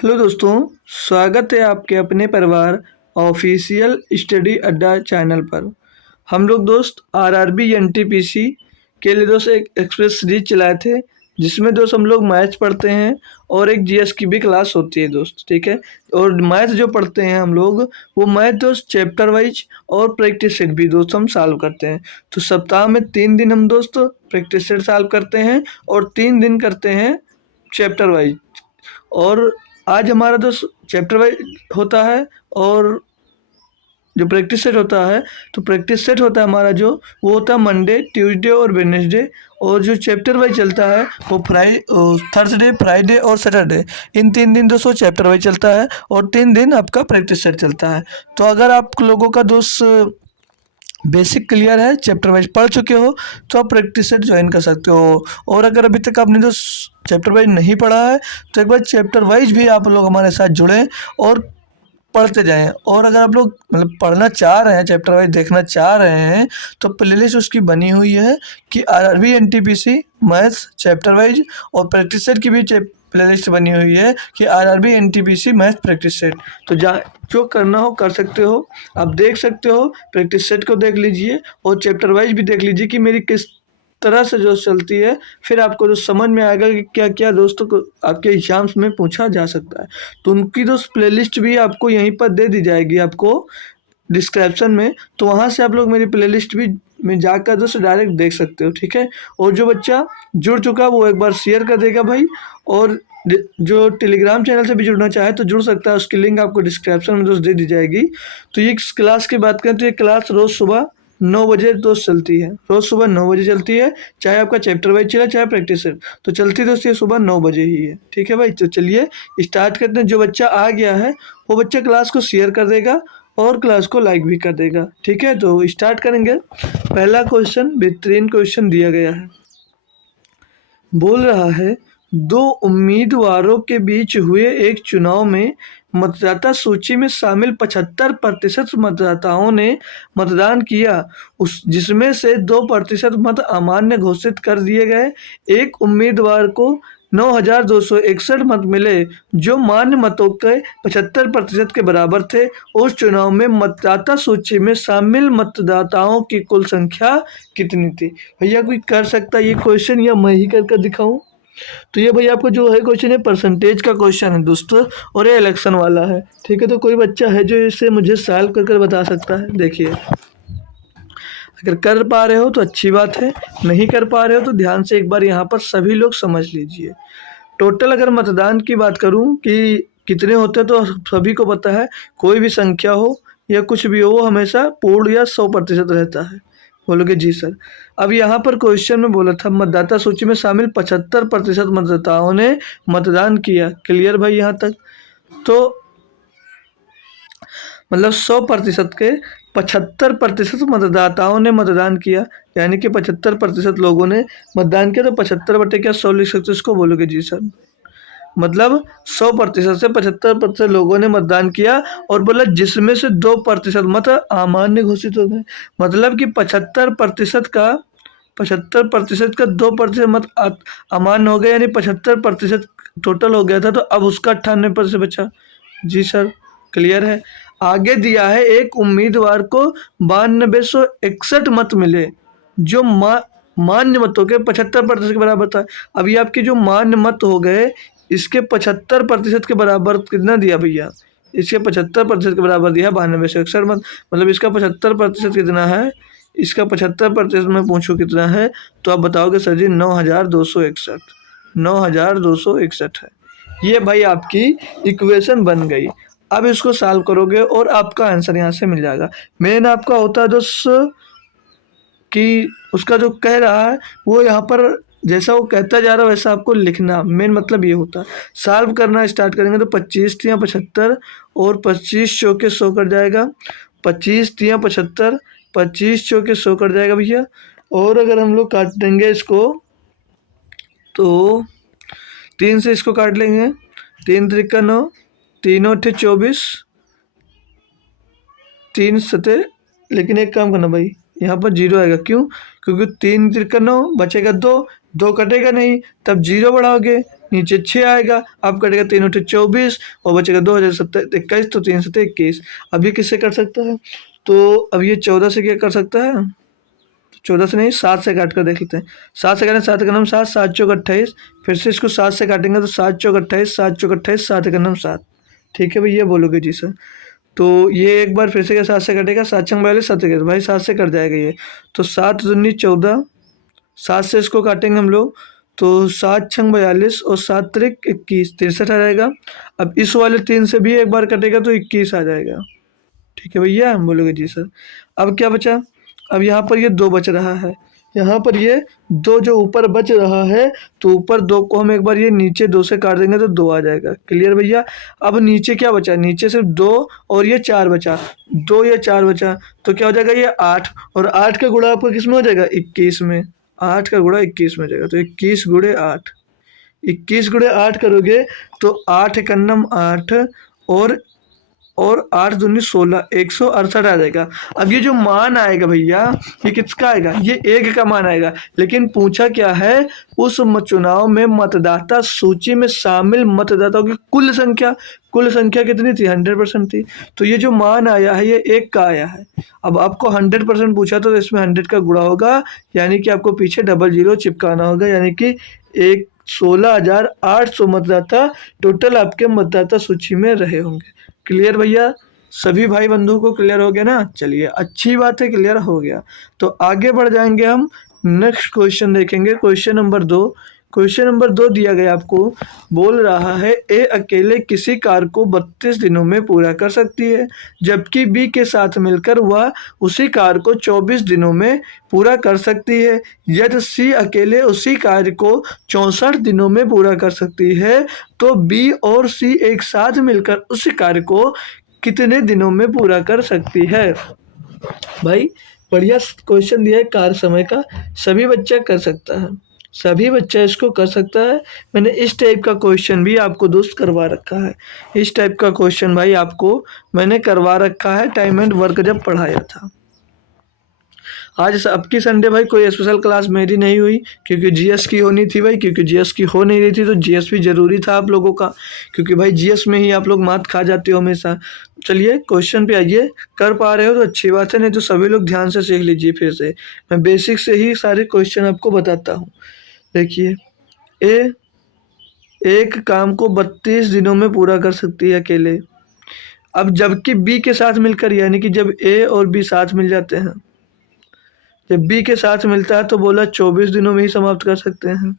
Hello दोस्तों, स्वागत है आपके अपने परिवार ऑफिशियल स्टडी अड्डा चैनल पर। हम लोग दोस्त आरआरबी एनटीपीसी के लिए दोस्त एक एक्सप्रेस सीरीज चलाए थे, जिसमें दोस्त हम लोग मैथ्स पढ़ते हैं और एक जीएस की भी क्लास होती है दोस्त। ठीक है। और मैथ्स जो पढ़ते हैं हम लोग, वो मैथ दोस्त चैप्टर वाइज और प्रैक्टिस सेट भी दोस्त हम सॉल्व करते हैं। तो सप्ताह में 3 दिन हम दोस्त प्रैक्टिस सेट सॉल्व करते हैं और 3 दिन करते हैं चैप्टर वाइज। और आज हमारा जो चैप्टर वाइज होता है और जो प्रैक्टिस सेट होता है, तो प्रैक्टिस सेट होता है हमारा जो वो होता है मंडे, ट्यूसडे और वेडनेसडे। और जो चैप्टर वाइज चलता है वो थर्सडे, फ्राइडे और सैटरडे। इन 3 दिन दोस्तों चैप्टर वाइज चलता है और 3 दिन आपका प्रैक्टिस सेट चलता है। तो अगर आप लोगों का दोस्त बेसिक क्लियर है, चैप्टर वाइज पढ़ चुके हो, तो आप प्रैक्टिस सेट ज्वाइन कर सकते हो। और अगर अभी तक आपने जो चैप्टर वाइज नहीं पढ़ा है, तो एक बार चैप्टर वाइज भी आप लोग हमारे साथ जुड़ें और पढ़ते जाएं। और अगर आप लोग मतलब पढ़ना चाह रहे हैं, चैप्टर वाइज देखना चाह रहे हैं, तो प्लेलिस्ट उसकी बनी हुई है कि RRB NTPC maths chapter wise, और प्रैक्टिस सेट की भी प्लेलिस्ट बनी हुई है कि RRB NTPC maths practice set. तो जो करना हो कर सकते हो, आप देख सकते हो, प्रैक्टिस सेट को देख लीजिए और चैप्टर वाइज भी देख लीजिए कि मेरी किस तरह से जो चलती है। फिर आपको जो समझ में आएगा कि क्या क्या दोस्तों को आपके एग्जाम्स में पूछा जा सकता है। तो उनकी दोस्त प्लेलिस्ट भी आपको यहीं पर दे दी जाएगी, आपको डिस्क्रिप्शन में। तो वहाँ से आप लोग मेरी प्लेलिस्ट भी में जाकर दोस्त डायरेक्ट देख सकते हो। ठीक है। और जो बच्चा जुड़ चुका वो एक बार शेयर कर देगा भाई। और जो टेलीग्राम चैनल से भी जुड़ना चाहे तो जुड़ सकता है, उसकी लिंक आपको डिस्क्रिप्शन में दोस्त दे दी जाएगी। तो ये क्लास की बात करें तो ये क्लास रोज़ सुबह 9 बजे दोस्त चलती है। रोज़ सुबह 9 बजे चलती है, चाहे आपका चैप्टर वाइज चले चाहे प्रैक्टिस सेट। तो चलती दोस्त ये सुबह 9 बजे ही है। ठीक है भाई। तो चलिए स्टार्ट करते हैं। जो बच्चा आ गया है वो बच्चा क्लास को शेयर कर देगा और क्लास को लाइक भी कर देगा। ठीक है। तो स्टार्ट करेंगे। पहला क्वेश्चन बेहतरीन क्वेश्चन दिया गया है। बोल रहा है, दो उम्मीदवारों के बीच हुए एक चुनाव में मतदाता सूची में शामिल 75% मतदाताओं ने मतदान किया, उस जिसमें से 2% मत अमान्य घोषित कर दिए गए। एक उम्मीदवार को 9,261 मत मिले, जो मान्य मतों के 75% के बराबर थे। उस चुनाव में मतदाता सूची में शामिल मतदाताओं की कुल संख्या कितनी थी? भैया कोई कर सकता है ये क्वेश्चन, या मैं ही कर दिखाऊं? तो ये भैया आपको जो है क्वेश्चन है परसेंटेज का क्वेश्चन है दोस्तों, और ये इलेक्शन वाला है। ठीक है। तो कोई बच्चा है जो इसे मुझे सॉल्व कर बता सकता है? देखिए, अगर कर पा रहे हो तो अच्छी बात है, नहीं कर पा रहे हो तो ध्यान से एक बार यहाँ पर सभी लोग समझ लीजिए। टोटल अगर मतदान की बात करूं कि कितने होते हैं, तो सभी को पता है, कोई भी संख्या हो या कुछ भी हो वो हमेशा पूर्ण या 100% रहता है। बोलोगे जी सर। अब यहाँ पर क्वेश्चन में बोला था मतदाता सूची में शामिल 75% मतदाताओं ने मतदान किया। क्लियर भाई यहाँ तक? तो मतलब 100% के 75% मतदाताओं ने मतदान किया, यानी कि 75% लोगों ने मतदान किया। तो 75/100 लिख सकते हो इसको? बोलोगे जी सर। मतलब 100% से 75% लोगों ने मतदान किया, और बोला जिसमें से 2% मत अमान्य घोषित हो गए। मतलब कि 75% का 2% मत अमान्य हो गए, यानी 75% टोटल हो गया था। तो अब उसका 98% बचा। जी सर। क्लियर है। आगे दिया है एक उम्मीदवार को 9261 मत मिले, जो मान्य मतों के 75% के बराबर था। अभी आपके जो मान्य मत हो गए, इसके 75% के बराबर कितना दिया भैया? इसके 75% के बराबर दिया 9261 मत। मतलब इसका 75% कितना है? इसका 75% में पूछो कितना है, तो आप बताओगे सर जी 9,261। 9,261 है। ये भाई आपकी इक्वेशन बन गई। अब इसको सॉल्व करोगे और आपका आंसर यहाँ से मिल जाएगा। मेन आपका होता है दोस्त कि उसका जो कह रहा है वो यहाँ पर जैसा वो कहता जा रहा है वैसा आपको लिखना। मेन मतलब ये होता है। सॉल्व करना स्टार्ट करेंगे तो 25 तियाँ 75 और 25 चौके 100 कट जाएगा। 25 तियाँ 75, 25 चौके 100 कट जाएगा भैया। और अगर हम लोग काटेंगे इसको तो 3 से इसको काट लेंगे। 3 त्रिका 9, 3 अठे 24, 3 सते। लेकिन एक काम करना भाई, यहाँ पर 0 आएगा। क्यों? क्योंकि 3 त्रिका 9 बचेगा 2, 2 कटेगा नहीं, तब 0 बढ़ाओगे नीचे 6 आएगा, अब कटेगा 3 × 24 और बचेगा 2 हज़ार 21, तो 3 7 21। अभी किससे कर सकता है? तो अब ये 14 से क्या कर सकता है? 14 से नहीं, 7 से काट कर देख लेते हैं। 7 से काटें, 7 का नाम 7, 7 चौक 28। फिर से इसको 7 से काटेंगे तो 7 चौक 28, 7 चौक 28, 7 का नाम 7। ठीक है भैया, बोलोगे जी सर। तो ये एक बार फिर से क्या 7 से कटेगा, 7 छंग 42, 7 भाई 7 से कट जाएगा ये। तो 7 दूनी 14, 7 से इसको काटेंगे हम लोग तो 7 छंग 42 और 7 त्रिक 21, 63 आ जाएगा। अब इस वाले 3 से भी एक बार कटेगा तो 21 आ जाएगा। ठीक है भैया, हम बोलोगे जी सर। अब क्या बचा? अब यहाँ पर ये 2 बच रहा है, यहाँ पर ये 2 जो ऊपर बच रहा है, तो ऊपर 2 को हम एक बार ये नीचे 2 से काट देंगे तो 2 आ जाएगा। क्लियर भैया? अब नीचे क्या बचा? नीचे सिर्फ 2 और ये 4 बचा, 2 या 4 बचा, तो क्या हो जाएगा ये 8, और 8 का गुणा आपका किस में हो जाएगा? 21 में। 8 का गुणा 21 में हो जाएगा, तो 21 गुणे 8, 21 गुणे 8 करोगे तो 8 एकन्नम 8 और 8 दूनी 16, 168 आ जाएगा। अब ये जो मान आएगा भैया, ये किसका आएगा? ये एक का मान आएगा। लेकिन पूछा क्या है? उस चुनाव में मतदाता सूची में शामिल मतदाताओं की कुल संख्या कितनी थी? 100% थी। तो ये जो मान आया है ये एक का आया है। अब आपको 100% पूछा तो इसमें 100 का गुणा होगा, यानी कि आपको पीछे डबल जीरो चिपकाना होगा, यानी कि 16,800 मतदाता टोटल आपके मतदाता सूची में रहे होंगे। क्लियर भैया? सभी भाई बंधु को क्लियर हो गया ना? चलिए, अच्छी बात है, क्लियर हो गया। तो आगे बढ़ जाएंगे हम, नेक्स्ट क्वेश्चन देखेंगे। Question number 2। क्वेश्चन नंबर 2 दिया गया आपको, बोल रहा है ए अकेले किसी कार्य को 32 दिनों में पूरा कर सकती है, जबकि बी के साथ मिलकर वह उसी कार्य को 24 दिनों में पूरा कर सकती है। यदि सी अकेले उसी कार्य को 64 दिनों में पूरा कर सकती है, तो बी और सी एक साथ मिलकर उस कार्य को कितने दिनों में पूरा कर सकती है? भाई बढ़िया क्वेश्चन दिया है, कार्य समय का सभी बच्चा कर सकता है, सभी बच्चा इसको कर सकता है। मैंने इस टाइप का क्वेश्चन भी आपको दोस्त करवा रखा है, इस टाइप का क्वेश्चन भाई आपको मैंने करवा रखा है टाइम एंड वर्क जब पढ़ाया था। आज अब की संडे भाई कोई स्पेशल क्लास मेरी नहीं हुई, क्योंकि जीएस की होनी थी भाई, क्योंकि जीएस की हो नहीं रही थी, तो जीएस भी ज़रूरी था आप लोगों का, क्योंकि भाई जीएस में ही आप लोग मात खा जाते हो हमेशा। चलिए क्वेश्चन पे आइए, कर पा रहे हो तो अच्छी बात है, नहीं तो सभी लोग ध्यान से सीख लीजिए। फिर से मैं बेसिक से ही सारे क्वेश्चन आपको बताता हूँ। देखिए, ए एक काम को 32 दिनों में पूरा कर सकती है अकेले। अब जबकि बी के साथ मिलकर, यानी कि जब ए और बी साथ मिल जाते हैं, जब बी के साथ मिलता है तो बोला 24 दिनों में ही समाप्त कर सकते हैं,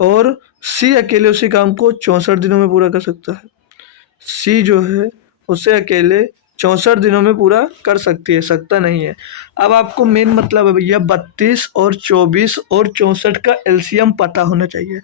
और सी अकेले उसी काम को 64 दिनों में पूरा कर सकता है। सी जो है उसे अकेले 64 दिनों में पूरा कर सकती है, सकता नहीं है। अब आपको मेन मतलब है भैया 32 और 24 और 64 का एलसीएम पता होना चाहिए।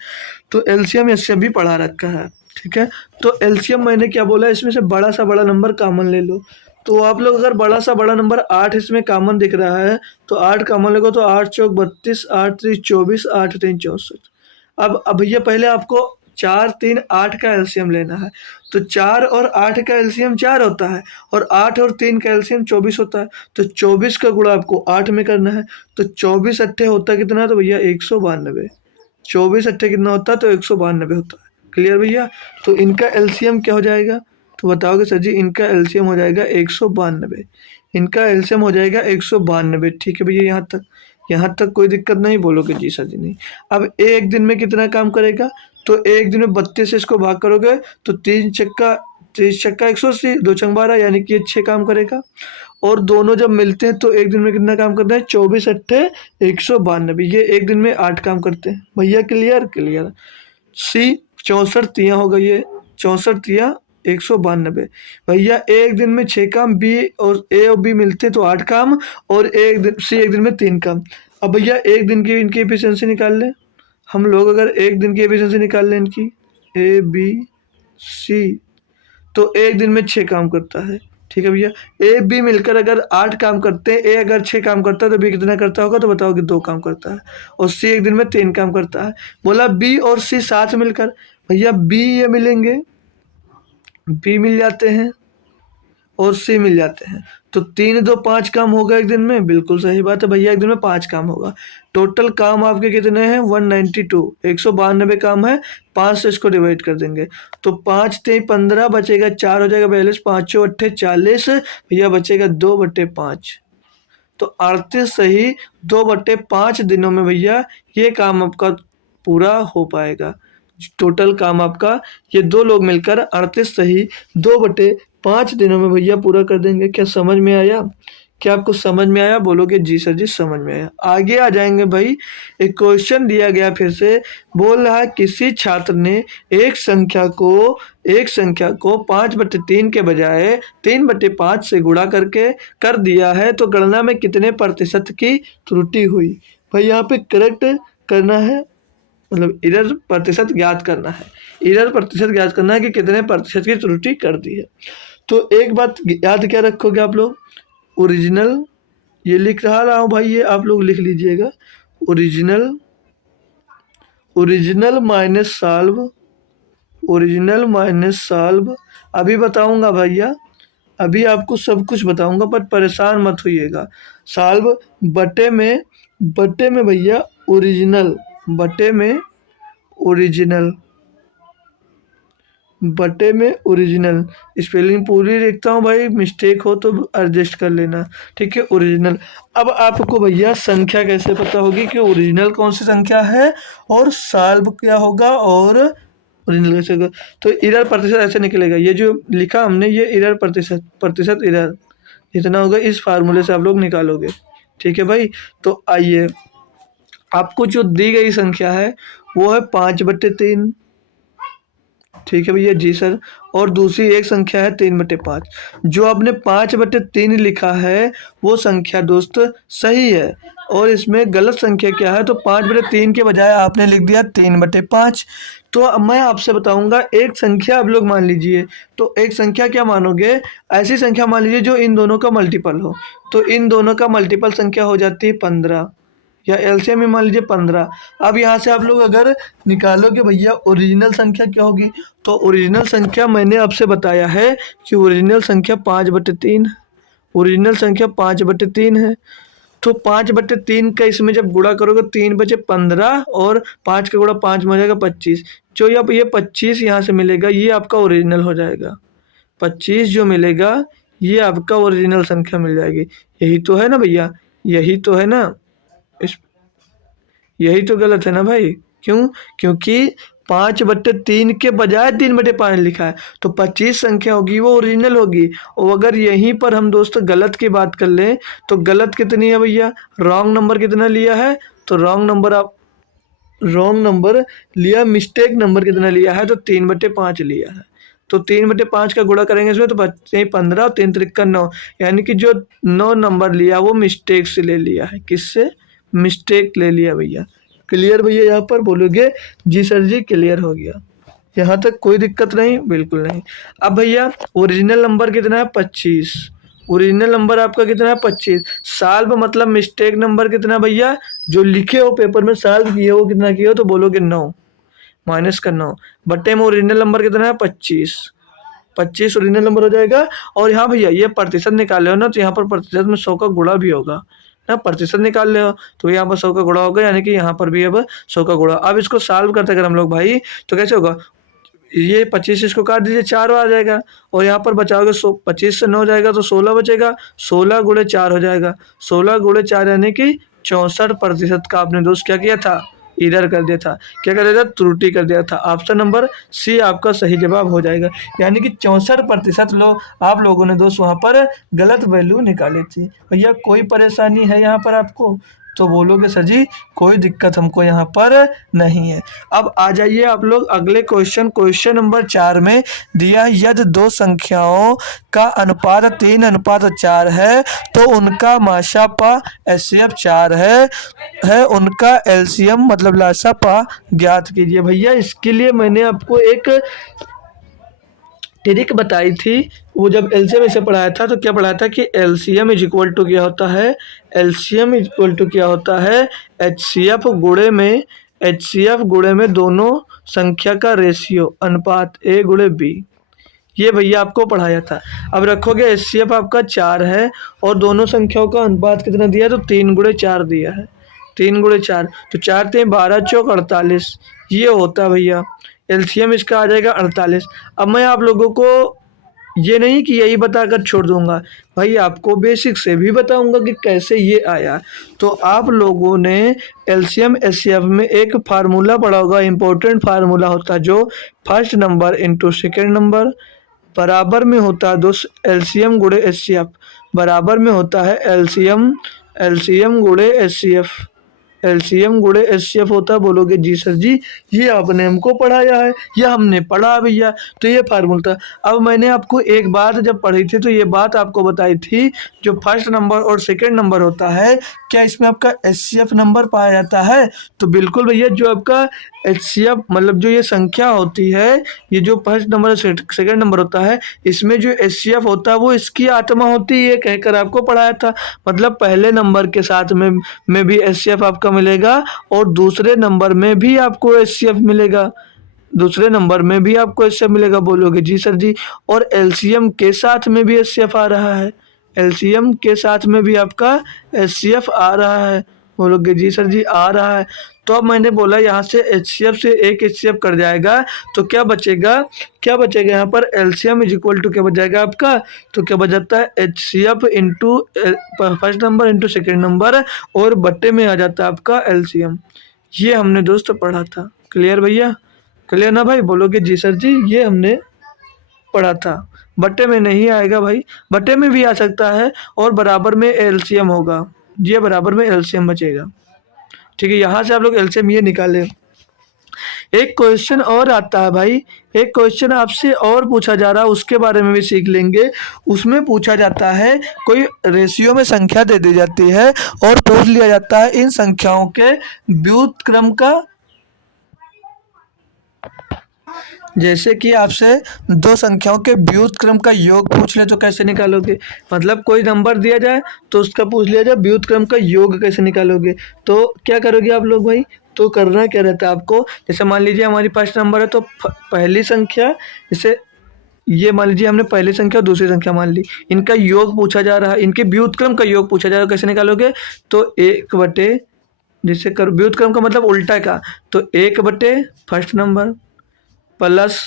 तो एलसीएम इससे भी पढ़ा रखा है, ठीक है। तो एलसीएम मैंने क्या बोला, इसमें से बड़ा सा बड़ा नंबर कॉमन ले लो। तो आप लोग अगर बड़ा सा बड़ा नंबर 8 इसमें कॉमन दिख रहा है तो 8 कॉमन लेगो, तो 8 चौक 32, 8 3 24, 8 3 64। अब भैया पहले आपको 4 3 8 का एलसीएम लेना है। तो 4 और 8 का एलसीएम 4 होता है, और 8 और 3 का एलसीएम 24 होता है। तो 24 का गुणा आपको 8 में करना है। तो 24 अट्ठे होता है कितना? तो भैया 192। 24 अट्ठे कितना होता है? तो 192 होता है। क्लियर भैया? तो इनका एलसीएम क्या हो जाएगा? तो बताओगे सर जी, इनका एलसीएम हो जाएगा 192। इनका एलसीएम हो जाएगा 192। ठीक है भैया, यहाँ तक कोई दिक्कत नहीं? बोलोगे जी सर जी नहीं। अब एक दिन में कितना काम करेगा? तो एक दिन में 32 से इसको भाग करोगे तो 3 छक्का 180, 2 छंग 12, यानी कि ये 6 काम करेगा। और दोनों जब मिलते हैं तो एक दिन में कितना काम करते हैं? 24 अट्ठे 192। ये एक दिन में 8 काम करते हैं भैया। क्लियर। सी 64 तिया हो गई है, 64 तिया 192। भैया एक दिन में 6 काम, बी और ए और बी मिलते तो 8 काम, और एक दिन में 3 काम। अब भैया एक दिन की इनकी एफिशिएंसी निकाल लें हम लोग। अगर एक दिन की एफिशिएंसी निकाल लें इनकी, ए बी सी, तो एक दिन में 6 काम करता है। ठीक है भैया, ए बी मिलकर अगर 8 काम करते हैं, ए अगर 6 काम करता है तो बी कितना करता होगा? तो बताओ कि 2 काम करता है। और सी एक दिन में 3 काम करता है। बोला बी और सी साथ मिलकर, भैया बी ये मिलेंगे, बी मिल जाते हैं, और सी मिल जाते हैं। तो 3 2 5 काम होगा एक दिन में, बिल्कुल सही बात है भैया, एक दिन में 5 काम होगा। टोटल काम आपके कितने हैं 192, 192 काम है। 5 से इसको डिवाइड कर देंगे तो 5 3 15 बचेगा, 4 हो जाएगा 42, 5 चौ 8 40 भैया, बचेगा 2/5। तो 38 सही 2/5 दिनों में भैया ये काम आपका पूरा हो पाएगा। टोटल काम आपका ये 2 लोग मिलकर 38 सही 2/5 दिनों में भैया पूरा कर देंगे। क्या समझ में आया? क्या आपको समझ में आया? बोलोगे जी सर जी समझ में आया। आगे आ जाएंगे भाई। एक क्वेश्चन दिया गया फिर से, बोल रहा है किसी छात्र ने एक संख्या को 5/3 के बजाय 3/5 से गुणा करके कर दिया है, तो गणना में कितने प्रतिशत की त्रुटि हुई? भाई यहाँ पे करेक्ट करना है, मतलब एरर प्रतिशत ज्ञात करना है। एरर प्रतिशत ज्ञात करना है कि कितने प्रतिशत की त्रुटि कर दी है। तो एक बात याद क्या रखोगे आप लोग, ओरिजिनल, ये लिख रहा हूँ भाई, ये आप लोग लिख लीजिएगा। Original minus solve, original minus solve. अभी बताऊंगा भैया, अभी आपको सब कुछ बताऊंगा, पर परेशान मत होइएगा। सॉल्व बटे में भैया ओरिजिनल, ओरिजिनल बटे में ओरिजिनल। स्पेलिंग पूरी लिखता हूँ भाई, मिस्टेक हो तो एडजस्ट कर लेना, ठीक है। ओरिजिनल। अब आपको भैया संख्या कैसे पता होगी कि ओरिजिनल कौन सी संख्या है और सॉल्व क्या होगा और ओरिजिनल कैसे होगा? तो एरर प्रतिशत ऐसे निकलेगा, ये जो लिखा हमने ये एरर प्रतिशत एरर जितना होगा इस फार्मूले से आप लोग निकालोगे, ठीक है भाई। तो आइए, आपको जो दी गई संख्या है वो है 5/3, ठीक है भैया जी सर। और दूसरी एक संख्या है 3/5। जो आपने 5/3 लिखा है वो संख्या दोस्त सही है, और इसमें गलत संख्या क्या है, तो 5/3 के बजाय आपने लिख दिया 3/5। तो अब मैं आपसे बताऊंगा, एक संख्या आप लोग मान लीजिए, तो एक संख्या क्या मानोगे, ऐसी संख्या मान लीजिए जो इन दोनों का मल्टीपल हो। तो इन दोनों का मल्टीपल संख्या हो जाती है 15, या एलसीएम में मान लीजिए 15। अब यहाँ से आप लोग अगर निकालोगे भैया ओरिजिनल संख्या क्या होगी, तो ओरिजिनल संख्या मैंने आपसे बताया है कि ओरिजिनल संख्या 5/3, ओरिजिनल संख्या 5/3 है। तो 5/3 का इसमें जब गुणा करोगे 3/15 और 5 का गुणा 5 में हो जाएगा 25। जो ये 25 यहाँ से मिलेगा ये आपका ओरिजिनल हो जाएगा। 25 जो मिलेगा ये आपका ओरिजिनल संख्या मिल जाएगी। यही तो है ना भैया, यही तो है ना। इस यही तो गलत है ना भाई। क्यों? क्योंकि 5/3 के बजाय 3/5 लिखा है, तो 25 संख्या होगी वो ओरिजिनल होगी। और अगर यहीं पर हम दोस्तों गलत की बात कर लें, तो गलत कितनी है भैया, रॉन्ग नंबर कितना लिया है, तो रॉन्ग नंबर लिया, मिस्टेक नंबर कितना लिया है, तो 3/5 लिया है। तो 3/5 का गुणा करेंगे इसमें, तो 15 और 3 3 9, यानी कि जो 9 नंबर लिया वो मिस्टेक से ले लिया है। किससे? मिस्टेक ले लिया भैया। क्लियर भैया? यहाँ पर बोलोगे जी सर जी क्लियर हो गया, यहाँ तक कोई दिक्कत नहीं? बिल्कुल नहीं। अब भैया ओरिजिनल नंबर कितना है 25, ओरिजिनल नंबर आपका कितना है 25। सॉल्व मतलब मिस्टेक नंबर कितना भैया, जो लिखे हो पेपर में सॉल्व किए हो कितना किए हो, तो बोलोगे 9, माइनस का 9 बट्टे में ओरिजिनल नंबर कितना है 25, 25 ओरिजिनल नंबर हो जाएगा। और यहाँ भैया ये प्रतिशत निकाले हो ना, तो यहाँ पर प्रतिशत में 100 का गुणा भी होगा ना, प्रतिशत निकाल ले हो तो यहाँ पर 100 का गुणा होगा, यानी कि यहाँ पर भी अब 100 का गुणा। अब इसको सॉल्व करते अगर हम लोग भाई, तो कैसे होगा, ये 25 इसको काट दीजिए 4 आ जाएगा, और यहाँ पर बचाओगे 25 से 9 जाएगा तो 16 बचेगा, 16 गुणे 4 हो जाएगा, 16 गुणे 4 यानी कि 64% का आपने दोस्त क्या किया था, एरर कर दिया था। क्या कर दिया था? त्रुटि कर दिया था। ऑप्शन नंबर सी आपका सही जवाब हो जाएगा, यानी कि 64% लोग आप लोगों ने दोस्त वहाँ पर गलत वैल्यू निकाली थी। भैया कोई परेशानी है यहाँ पर आपको, तो बोलोगे सर जी कोई दिक्कत हमको यहाँ पर नहीं है। अब आ जाइए आप लोग अगले क्वेश्चन नंबर 4 में दिया, यदि दो संख्याओं का अनुपात 3:4 है तो उनका माशापा एचसीएफ 4 है उनका एलसीएम मतलब लासापा ज्ञात कीजिए। भैया इसके लिए मैंने आपको एक ट्रिक बताई थी, वो जब एलसीएम इसे पढ़ाया था तो क्या पढ़ाया था कि एलसीएम इज इक्वल टू क्या होता है, एलसीएम इज इक्वल टू क्या होता है, एचसीएफ गुणे में दोनों संख्या का रेशियो अनुपात ए गुणे बी। ये भैया आपको पढ़ाया था। अब रखोगे एचसीएफ आपका 4 है और दोनों संख्याओं का अनुपात कितना दिया है, तो 3 × 4 दिया है। 3 × 4 तो 4×3 = 12, चौक 48, ये होता है भैया। एलसीएम इसका आ जाएगा 48। अब मैं आप लोगों को ये नहीं कि यही बताकर छोड़ दूंगा भाई, आपको बेसिक से भी बताऊंगा कि कैसे ये आया। तो आप लोगों ने एलसीएम एचसीएफ में एक फार्मूला पढ़ा होगा, इंपॉर्टेंट फार्मूला होता है जो first number into second number बराबर में होता है दोस्त एलसीएम गुणे एचसीएफ, बराबर में होता है एलसीएम एलसीएम गुणे एचसीएफ, एलसीएम गुणे एचसीएफ होता है। बोलोगे जी सर जी ये आपने हमको पढ़ाया है, ये हमने पढ़ा भैया। तो ये फार्मूला था। अब मैंने आपको एक बात जब पढ़ी थी तो ये बात आपको बताई थी, जो फर्स्ट नंबर और सेकंड नंबर होता है, क्या इसमें आपका एचसीएफ नंबर पाया जाता है? तो बिल्कुल भैया, जो आपका एचसीएफ मतलब जो ये संख्या होती है, ये जो फर्स्ट नंबर और सेकंड नंबर होता है, इसमें जो एचसीएफ होता है वो इसकी आत्मा होती है, कहकर आपको पढ़ाया था। मतलब पहले नंबर के साथ में भी एचसीएफ आपका मिलेगा और दूसरे नंबर में भी आपको एचसीएफ मिलेगा, दूसरे नंबर में भी आपको एचसीएफ मिलेगा। बोलोगे जी सर जी। और एलसीएम के साथ में भी एचसीएफ आ रहा है, एलसीएम के साथ में भी आपका एचसीएफ आ रहा है। बोलोगे जी सर जी आ रहा है। तो अब मैंने बोला यहाँ से एचसीएफ से एक एचसीएफ कट जाएगा तो क्या बचेगा, क्या बचेगा यहाँ पर एलसीएम इज इक्वल टू क्या बच जाएगा आपका, तो क्या बच जाता है HCF into first number into second number और बट्टे में आ जाता है आपका एलसीएम। ये हमने दोस्त पढ़ा था। क्लियर भैया, क्लियर ना भाई? बोलोगे जी सर जी ये हमने पढ़ा था। बट्टे में नहीं आएगा भाई, बट्टे में भी आ सकता है और बराबर में एलसीएम होगा, ये बराबर में एलसीएम बचेगा। ठीक है, यहाँ से आप लोग एलसीएम ये निकाले। एक क्वेश्चन और आता है भाई, एक क्वेश्चन आपसे और पूछा जा रहा है, उसके बारे में भी सीख लेंगे। उसमें पूछा जाता है, कोई रेशियो में संख्या दे दी जाती है और पूछ लिया जाता है इन संख्याओं के व्युत्क्रम का। जैसे कि आपसे दो संख्याओं के व्युत्क्रम का योग पूछ ले तो कैसे निकालोगे? मतलब कोई नंबर दिया जाए तो उसका पूछ लिया जाए व्युत्क्रम का योग कैसे निकालोगे? तो क्या करोगे आप लोग भाई? तो करना क्या रहता है आपको, जैसे मान लीजिए हमारी फर्स्ट नंबर है तो पहली संख्या, जैसे ये मान लीजिए हमने पहली संख्या और दूसरी संख्या मान ली, इनका योग पूछा जा रहा है, इनके व्युत्क्रम का योग पूछा जा रहा है, कैसे निकालोगे? तो 1/, जैसे कर व्युत्क्रम का मतलब उल्टा का, तो 1/, फर्स्ट नंबर प्लस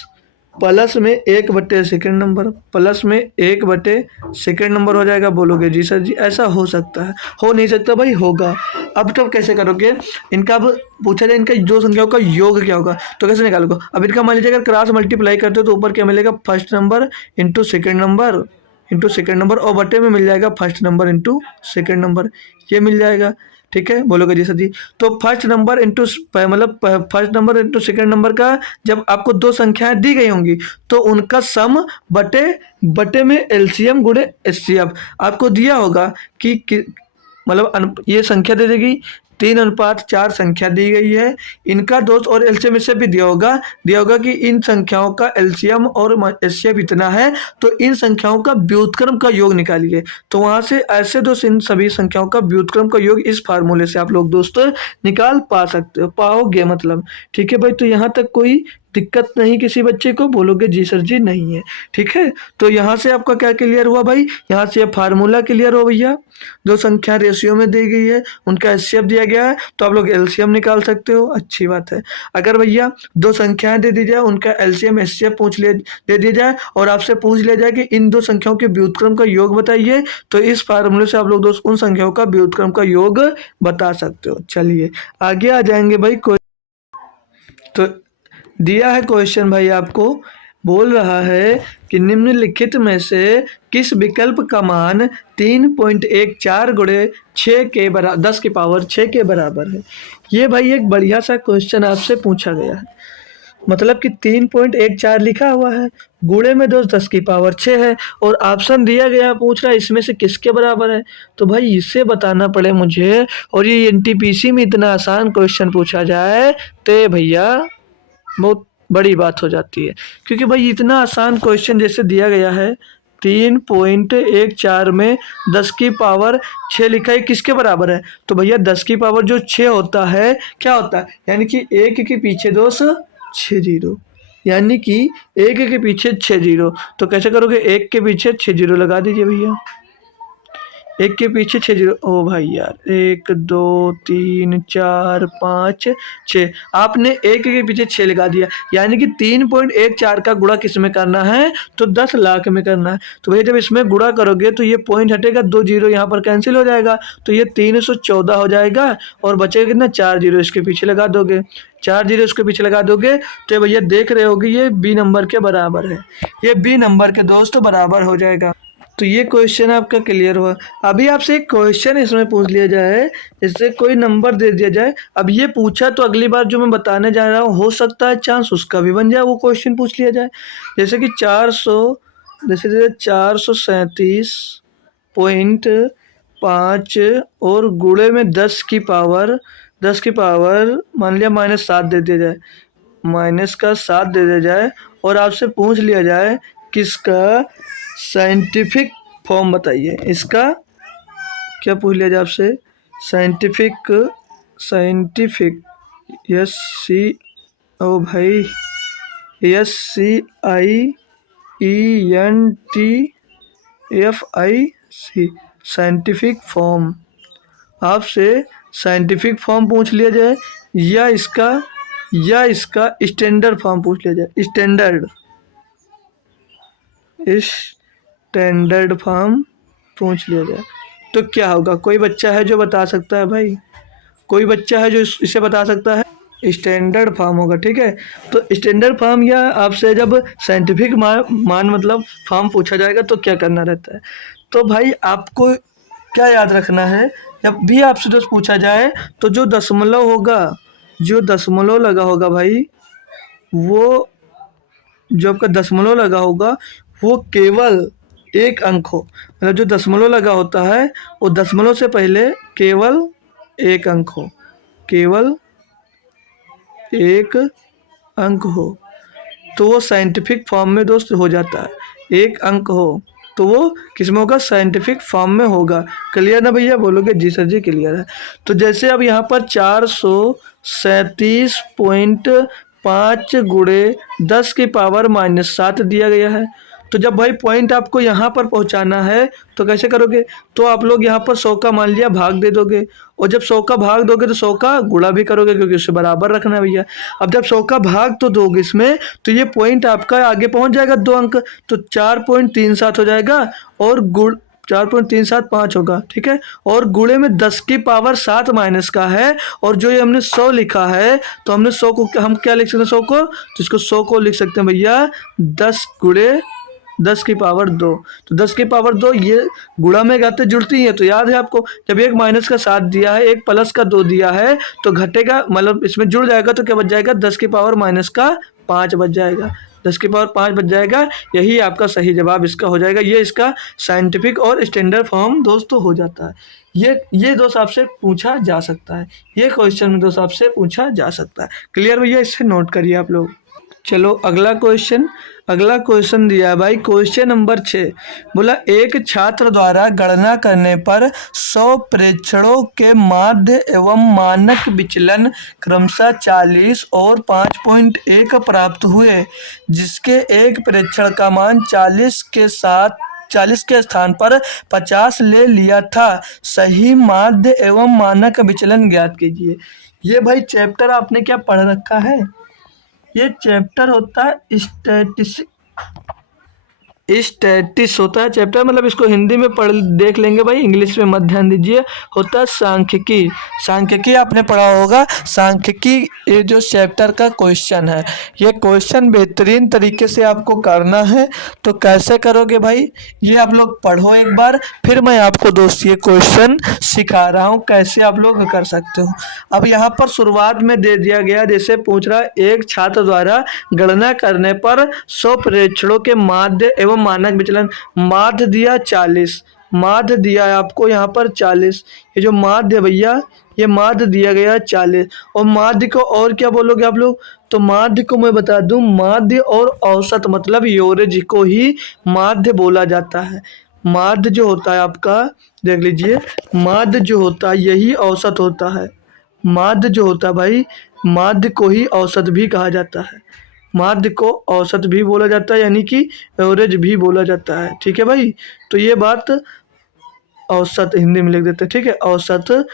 प्लस में 1/, सेकेंड नंबर प्लस में 1/, सेकेंड नंबर हो जाएगा। बोलोगे जी सर जी ऐसा हो सकता है? हो नहीं सकता भाई, होगा। अब तो कैसे करोगे इनका? अब पूछा जाए इनका दो संख्याओं का योग क्या होगा तो कैसे निकालोगे? अब इनका मान लीजिए अगर क्रॉस मल्टीप्लाई करते हो तो ऊपर क्या मिलेगा, first number into second number और बटे में मिल जाएगा first number into second number, ये मिल जाएगा। ठीक है, बोलोगे जी सर जी। तो फर्स्ट नंबर इंटू मतलब first number into second number का जब आपको दो संख्याएं दी गई होंगी तो उनका सम बटे बटे में एलसीएम गुणे एचसीएफ आपको दिया होगा कि मतलब ये संख्या दे देगी 3:4 संख्या दी गई है, इनका दोस्त और एलसीएम इससे भी दिया होगा कि इन संख्याओं का एलसीएम और एचसीएफ इतना है, तो इन संख्याओं का व्युत्क्रम का योग निकालिए। तो वहां से ऐसे दोस्त इन सभी संख्याओं का व्युत्क्रम का योग इस फार्मूले से आप लोग दोस्तों निकाल पाओगे मतलब। ठीक है भाई, तो यहाँ तक कोई दिक्कत नहीं किसी बच्चे को? बोलोगे जी सर जी नहीं है। ठीक है, तो यहाँ से आपका क्या क्लियर हुआ भाई? यहाँ से फार्मूला क्लियर हो भैया। जो संख्या रेशियो में दी गई है उनका एचसीएफ दिया गया है तो आप लोग एलसीएम निकाल सकते हो, अच्छी बात है। अगर भैया दो संख्याएं दे दी जाए उनका एलसीएम एचसीएफ दे दिया जाए और आपसे पूछ लिया जाए कि इन दो संख्याओं के व्युत्क्रम का योग बताइए, तो इस फार्मूले से आप लोग दोस्त उन संख्याओं का व्युत्क्रम का योग बता सकते हो। चलिए आगे आ जाएंगे भाई। तो दिया है क्वेश्चन भाई आपको, बोल रहा है कि निम्नलिखित में से किस विकल्प का मान 3.14 गुणे 6 के बराबर 10⁻6 के बराबर है? ये भाई एक बढ़िया सा क्वेश्चन आपसे पूछा गया है। मतलब कि 3.14 लिखा हुआ है, गुणे में दोस्त 10⁻6 है और ऑप्शन दिया गया, पूछ रहा है इसमें से किसके बराबर है। तो भाई इससे बताना पड़े मुझे, और ये एनटीपीसी में इतना आसान क्वेश्चन पूछा जाए तो भैया बहुत बड़ी बात हो जाती है। क्योंकि भाई इतना आसान क्वेश्चन जैसे दिया गया है, 3.14 में 10⁻6 लिखा है, किसके बराबर है? तो भैया 10 जो 6 होता है क्या होता है, यानी कि 1 के पीछे 2 6 जीरो, यानी कि एक के पीछे 6 जीरो। तो कैसे करोगे, एक के पीछे 6 जीरो लगा दीजिए भैया, एक के पीछे 6 जीरो। ओ भाई यार, 1 2 3 4 5 6, आपने एक के पीछे 6 लगा दिया, यानी कि 3.14 का गुणा किस में करना है, तो 10 लाख में करना है। तो भैया जब इसमें गुणा करोगे तो ये पॉइंट हटेगा, 2 जीरो यहाँ पर कैंसिल हो जाएगा, तो ये 314 हो जाएगा और बचेगा कितना, 4 जीरो इसके पीछे लगा दोगे, 4 जीरो इसके पीछे लगा दोगे तो भैया देख रहे होगे ये बी नंबर के बराबर है, ये बी नंबर के दोस्त बराबर हो जाएगा। तो ये क्वेश्चन आपका क्लियर हुआ। अभी आपसे एक क्वेश्चन इसमें पूछ लिया जाए, इससे कोई नंबर दे दिया जाए, अब ये पूछा तो अगली बार जो मैं बताने जा रहा हूँ हो सकता है चांस उसका भी बन जाए, वो क्वेश्चन पूछ लिया जाए। जैसे कि 437.5 और गुणे में 10 की पावर मान लिया -7 दे दिया जाए, -7 दे दिया जाए और आपसे पूछ लिया जाए किसका साइंटिफिक फॉर्म बताइए। इसका क्या पूछ लिया जाए आपसे, साइंटिफिक यस सी, ओ भाई SCIENTFIC, साइंटिफिक फॉर्म। आपसे साइंटिफिक फॉर्म पूछ लिया जाए या इसका स्टैंडर्ड फॉर्म पूछ लिया जाए, स्टैंडर्ड फॉर्म पूछ लिया जाए तो क्या होगा। कोई बच्चा है जो बता सकता है भाई, कोई बच्चा है जो इसे बता सकता है। स्टैंडर्ड फॉर्म होगा, ठीक है। तो स्टैंडर्ड फॉर्म या आपसे जब साइंटिफिक मान मतलब फॉर्म पूछा जाएगा तो क्या करना रहता है। तो भाई आपको क्या याद रखना है, जब भी आपसे दोस्त पूछा जाए तो जो दशमलव होगा, जो दशमलव लगा होगा भाई, वो जो आपका दशमलव लगा होगा वो केवल एक अंक हो, मतलब जो दशमलव लगा होता है वो दशमलव से पहले केवल एक अंक हो, केवल एक अंक हो तो वो साइंटिफिक फॉर्म में दोस्त हो जाता है। एक अंक हो तो वो किस में होगा, साइंटिफिक फॉर्म में होगा। क्लियर ना भैया, बोलोगे जी सर जी क्लियर है। तो जैसे अब यहाँ पर 437.5 गुणे 10 की पावर -7 दिया गया है। तो जब भाई पॉइंट आपको यहाँ पर पहुँचाना है तो कैसे करोगे, तो आप लोग यहाँ पर 100 का मान लिया भाग दे दोगे, और जब 100 का भाग दोगे तो 100 का गुणा भी करोगे क्योंकि उससे बराबर रखना है भैया। अब जब 100 का भाग तो दोगे इसमें तो ये पॉइंट आपका आगे पहुंच जाएगा 2 अंक, तो 4.37 हो जाएगा और गुण 4.375 होगा, ठीक है। और गुणे में 10 की पावर 7 माइनस का है, और जो ये हमने 100 लिखा है तो हमने 100 को हम क्या लिख सकते हैं, 100 को, तो इसको 100 को लिख सकते हैं भैया 10 गुणे 10 की पावर 2। तो 10 की पावर 2 ये गुणा में गाते जुड़ती है, तो याद है आपको जब एक -का 7 दिया है, एक +का 2 दिया है तो घटेगा, मतलब इसमें जुड़ जाएगा तो क्या बच जाएगा, 10 की पावर -5 बच जाएगा, 10 की पावर 5 बच जाएगा। यही आपका सही जवाब इसका हो जाएगा। ये इसका साइंटिफिक और स्टैंडर्ड फॉर्म दोस्तों हो जाता है। ये दोस्त आपसे पूछा जा सकता है, ये क्वेश्चन में दोस्त आपसे पूछा जा सकता है। क्लियर भैया, इससे नोट करिए आप लोग। चलो अगला क्वेश्चन दिया है भाई, क्वेश्चन नंबर 6। बोला एक छात्र द्वारा गणना करने पर 100 प्रेक्षणों के माध्य एवं मानक विचलन क्रमशः 40 और 5.1 प्राप्त हुए, जिसके एक प्रेक्षण का मान 40 के स्थान पर 50 ले लिया था। सही माध्य एवं मानक विचलन ज्ञात कीजिए। ये भाई चैप्टर आपने क्या पढ़ रखा है, ये चैप्टर होता है स्टैटिस होता है चैप्टर, मतलब इसको हिंदी में पढ़ देख लेंगे भाई, इंग्लिश में मत ध्यान दीजिए। होता है सांख्यिकी आपने पढ़ा होगा। सांख्यिकी ये जो चैप्टर का क्वेश्चन है, ये क्वेश्चन बेहतरीन तरीके से आपको करना है। तो कैसे करोगे भाई, ये आप लोग पढ़ो एक बार, फिर मैं आपको दोस्त ये क्वेश्चन सिखा रहा हूँ कैसे आप लोग कर सकते हो। अब यहाँ पर शुरुआत में दे दिया गया, जैसे पूछ रहा है एक छात्र द्वारा गणना करने पर 100 प्रेक्षणों के माध्य एवं मानक विचलन, माध्य दिया 40, माध्य दिया है आपको यहाँ पर 40, ये जो माध्य भैया ये माध्य दिया गया 40, और माध्य को और क्या बोलोगे आप लोग, तो माध्य को मैं बता दूं, माध्य और औसत मतलब एवरेज को ही माध्य बोला जाता है। माध्य जो होता है आपका, देख लीजिए, माध्य जो होता है यही औसत होता है। माध्य जो होता है भाई, माध्य को ही औसत भी कहा जाता है। माध्य को औसत भी बोला जाता है, यानी कि एवरेज भी बोला जाता है। ठीक है भाई, तो ये बात औसत हिंदी में लिख देते हैं। ठीक है, औसत,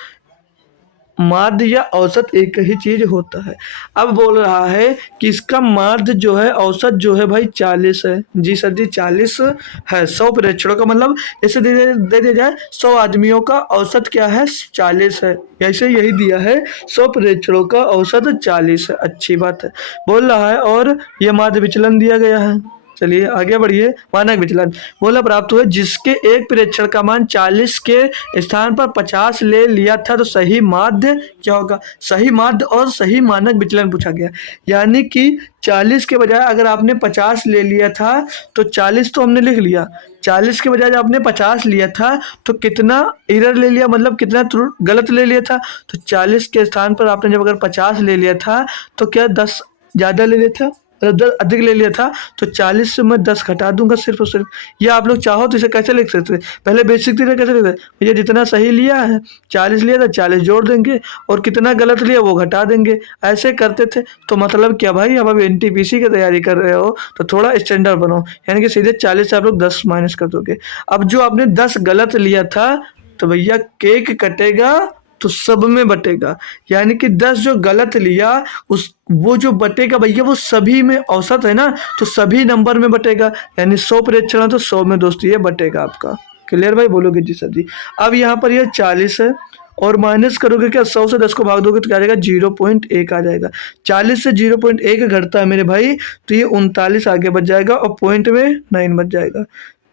माध्य या औसत एक ही चीज होता है। अब बोल रहा है कि इसका माध्य जो है, औसत जो है भाई 40 है। जी सर जी, 40 है। 100 प्रेक्षणों का मतलब ऐसे दे दिया जाए 100 आदमियों का औसत क्या है, 40 है। ऐसे यही दिया है, 100 प्रेक्षणों का औसत 40 है। अच्छी बात है, बोल रहा है। और ये माध्य विचलन दिया गया है। चलिए आगे बढ़िए। मानक विचलन बोला प्राप्त हुए जिसके एक प्रेक्षण का मान 40 के स्थान पर 50 ले लिया था, तो सही माध्य क्या होगा। सही माध्य और सही मानक विचलन पूछा गया, यानी कि 40 के बजाय अगर आपने 50 ले लिया था तो 40 तो हमने लिख लिया, 40 के बजाय आपने 50 लिया था तो कितना एरर ले लिया, मतलब कितना गलत ले लिया था। तो 40 के स्थान पर आपने जब अगर 50 ले लिया था तो क्या 10 ज़्यादा ले लिया था, मतलब 10 अधिक ले लिया था। तो 40 से मैं 10 घटा दूंगा सिर्फ और सिर्फ। या आप लोग चाहो तो इसे कैसे लिख सकते हैं, पहले बेसिक थी कैसे लिखते हैं, भैया जितना सही लिया है 40 लिया था 40 जोड़ देंगे और कितना गलत लिया वो घटा देंगे, ऐसे करते थे। तो मतलब क्या भाई, अब एनटीपीसी की तैयारी कर रहे हो तो थोड़ा स्टैंडर्ड बनो, यानी कि सीधे 40 से आप लोग 10 माइनस कर दोगे। अब जो आपने 10 गलत लिया था तो भैया केक कटेगा तो सब में बटेगा, यानी कि 10 जो गलत लिया उस वो जो बटेगा भैया वो सभी में औसत है ना, तो सभी नंबर में बटेगा, यानी 100 प्रेक्षण तो 100 में दोस्तों ये बटेगा आपका। क्लियर भाई, बोलोगे जी सर जी। अब यहाँ पर ये 40 है और माइनस करोगे क्या, 100 से 10 को भाग दोगे तो क्या आ जाएगा, 0.1 आ जाएगा। 40 से 0.1 घटता है मेरे भाई, तो ये 39 आगे बच जाएगा और पॉइंट में 9 बच जाएगा।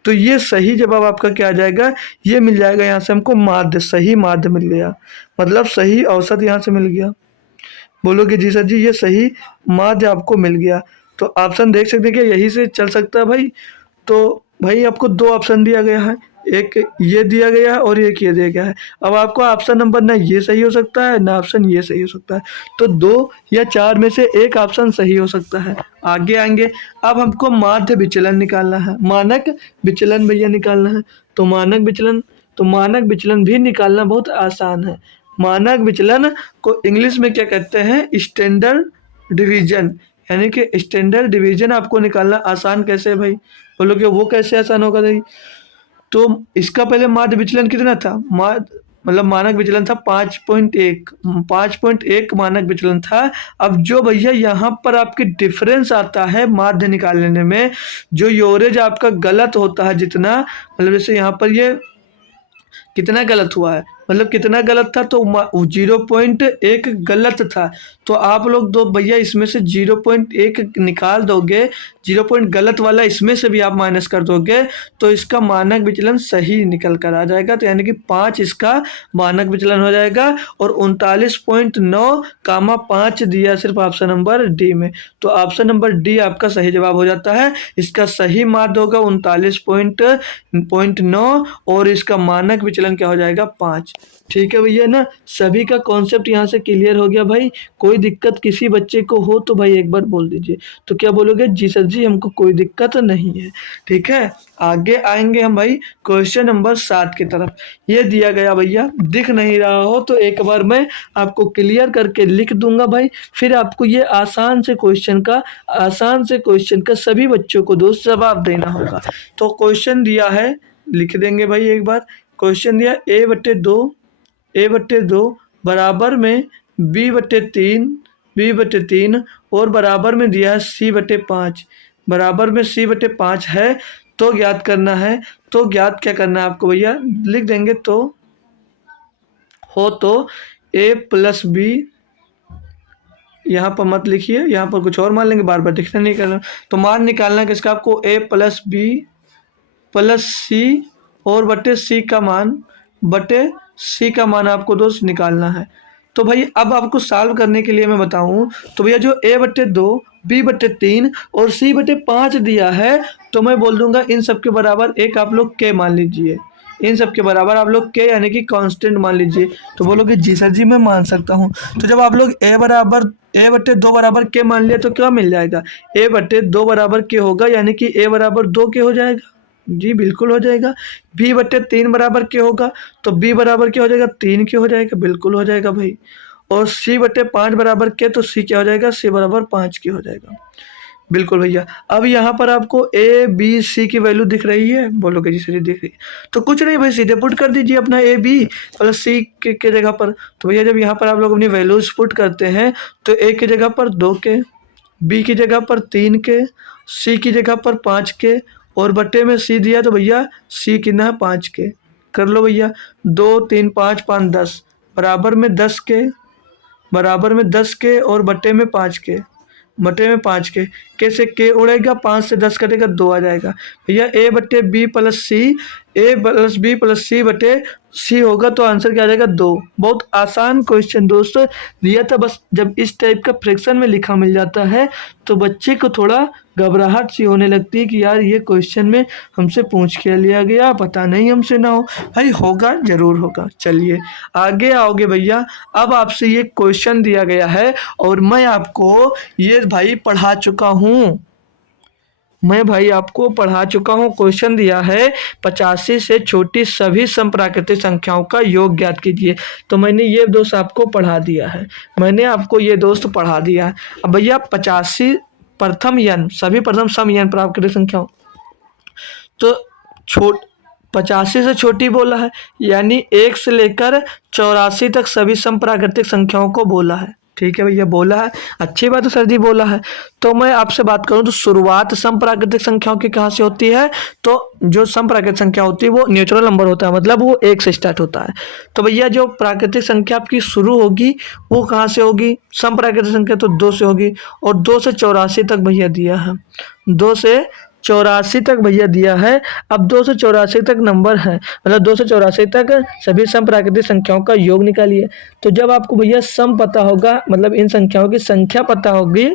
तो ये सही जवाब आपका क्या आ जाएगा, ये मिल जाएगा यहाँ से हमको माध्य, सही माध्य मिल गया, मतलब सही औसत यहाँ से मिल गया। बोलोगे जी सर जी, ये सही माध्य आपको मिल गया। तो ऑप्शन देख सकते हैं कि यही से चल सकता है भाई। तो भाई आपको 2 ऑप्शन दिया गया है, एक ये दिया गया है और एक ये दिया गया है। अब आपको ऑप्शन नंबर ना ये सही हो सकता है ना ऑप्शन ये सही हो सकता है, तो 2 या 4 में से एक ऑप्शन सही हो सकता है। आगे आएंगे। अब हमको माध्य विचलन निकालना है, मानक विचलन भैया निकालना है। तो मानक विचलन भी निकालना बहुत आसान है। मानक विचलन को इंग्लिश में क्या कहते हैं, स्टैंडर्ड डिवीजन, यानी कि स्टैंडर्ड डिवीजन आपको निकालना आसान कैसे है भाई, बोलोगे वो कैसे आसान होगा भाई। तो इसका पहले माध्य विचलन कितना था, मतलब मानक विचलन था 5.1, 5.1 मानक विचलन था। अब जो भैया यहाँ पर आपके डिफरेंस आता है माध्य निकालने में, जो एवरेज आपका गलत होता है जितना, मतलब जैसे यहाँ पर ये कितना गलत हुआ है, मतलब कितना गलत था, तो 0.1 गलत था। तो आप लोग दो भैया इसमें से 0.1 निकाल दोगे, 0 पॉइंट गलत वाला इसमें से भी आप माइनस कर दोगे, तो इसका मानक विचलन सही निकल कर आ जाएगा। तो यानी कि 5 इसका मानक विचलन हो जाएगा और 39.9, 5 दिया सिर्फ ऑप्शन नंबर डी में। तो ऑप्शन नंबर डी आपका सही जवाब हो जाता है। इसका सही माध्य होगा 39.9 और इसका मानक विचलन क्या हो जाएगा, 5। ठीक है भैया ना, सभी का कॉन्सेप्ट यहाँ से क्लियर हो गया भाई। कोई दिक्कत किसी बच्चे को हो तो भाई एक बार बोल दीजिए। तो क्या बोलोगे, जी सर जी हमको कोई दिक्कत नहीं है। ठीक है, आगे आएंगे हम भाई क्वेश्चन नंबर 7 की तरफ। ये दिया गया भैया, दिख नहीं रहा हो तो एक बार मैं आपको क्लियर करके लिख दूंगा भाई, फिर आपको ये आसान से क्वेश्चन का सभी बच्चों को दोस्त जवाब देना होगा। तो क्वेश्चन दिया है, लिख देंगे भाई एक बार। क्वेश्चन दिया a/2 बराबर में b/3 और बराबर में दिया है c/5, बराबर में c/5 है। तो ज्ञात करना है, तो ज्ञात क्या करना है आपको भैया, लिख देंगे। तो a+b, यहाँ पर मत लिखिए, यहाँ पर कुछ और मान लेंगे, बार बार दिखना नहीं करना। तो मान निकालना है किसका, आपको a+b+c और बटे c का मान आपको दोस्त निकालना है। तो भाई अब आपको सॉल्व करने के लिए मैं बताऊं, तो भैया जो a/2, b/3 और c/5 दिया है, तो मैं बोल दूंगा इन सब के बराबर एक आप लोग k मान लीजिए, इन सब के बराबर आप लोग k यानी कि कांस्टेंट मान लीजिए। तो बोलोगे जी सर जी मैं मान सकता हूँ। तो जब आप लोग a/2 बराबर k मान लिया तो क्या मिल जाएगा, a/2 बराबर k होगा, यानी कि a बराबर 2k हो जाएगा। जी बिल्कुल हो जाएगा। b/3 बराबर क्या होगा, तो b बराबर क्या हो जाएगा, 3 क्या हो जाएगा, बिल्कुल हो जाएगा भाई। और c/5 बराबर क्या, तो c क्या हो जाएगा, c बराबर 5 क्या हो जाएगा। बिल्कुल भैया। अब यहाँ पर आपको ए बी सी की वैल्यू दिख रही है, बोलोगे जी सर दिख रही है, तो कुछ नहीं भाई, सीधे पुट कर दीजिए अपना ए बी प्लस सी के जगह पर। तो भैया जब यहाँ पर आप लोग अपनी वैल्यूज पुट करते हैं तो ए की जगह पर 2 के, बी की जगह पर 3 के, सी की जगह पर 5 के, और बट्टे में सी दिया तो भैया सी कितना है 5 के। कर लो भैया, 2 3 5 5 10 बराबर में 10 के, बराबर में 10 के, और बट्टे में 5 के, बटे में 5 के। कैसे के उड़ेगा, 5 से 10 कटेगा 2 आ जाएगा भैया। ए बटे बी प्लस सी, ए प्लस बी प्लस सी बटे सी होगा तो आंसर क्या आ जाएगा 2। बहुत आसान क्वेश्चन दोस्तों दिया था, बस जब इस टाइप का फ्रैक्शन में लिखा मिल जाता है तो बच्चे को थोड़ा घबराहट सी होने लगती है कि यार ये क्वेश्चन में हमसे पूछ के लिया गया, पता नहीं हमसे ना हो। भाई होगा, जरूर होगा। चलिए आगे आओगे भैया। अब आपसे ये क्वेश्चन दिया गया है और मैं आपको ये भाई पढ़ा चुका हूँ, मैं भाई आपको पढ़ा चुका हूँ। क्वेश्चन दिया है 85 से छोटी सभी समप्राकृतिक संख्याओं का योग ज्ञात कीजिए। तो मैंने ये दोस्त आपको पढ़ा दिया है, मैंने आपको ये दोस्त पढ़ा दिया है। अब भैया 85 प्रथम यन, सभी प्रथम सम यन प्राकृतिक संख्याओं, तो छोट 85 से छोटी बोला है, यानी 1 से लेकर 84 तक सभी समप्राकृतिक संख्याओं को बोला है। ठीक है भैया, बोला है, अच्छी बात है सर जी, बोला है। तो मैं आपसे बात करूं तो शुरुआत समप्राकृतिक संख्याओं की कहाँ से होती है, तो जो समप्राकृतिक संख्या होती है वो नेचुरल नंबर होता है, मतलब वो 1 से स्टार्ट होता है। तो भैया जो प्राकृतिक संख्या आपकी शुरू होगी वो कहाँ से होगी, समप्राकृतिक संख्या तो 2 से होगी, और 2 से 84 तक भैया दिया है, 2 से 84 तक भैया दिया है। अब 2 से 84 तक नंबर है, मतलब 2 से 84 तक सभी समप्राकृतिक संख्याओं का योग निकालिए। तो जब आपको भैया सम पता होगा, मतलब इन संख्याओं की संख्या पता होगी,